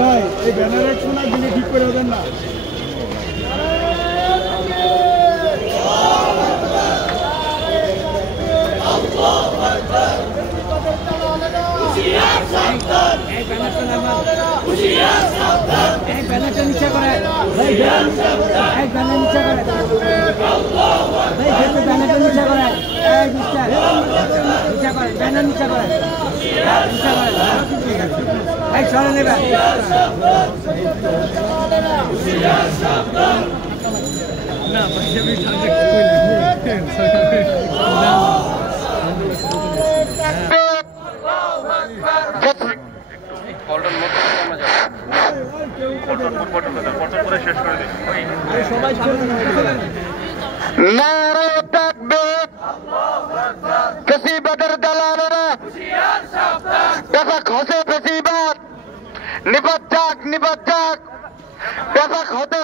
ভাই এই ব্যানারের শোনা দিলে ঠিক করে দেন না। নিচে করে নিপাত যাক ব্যাপক হতে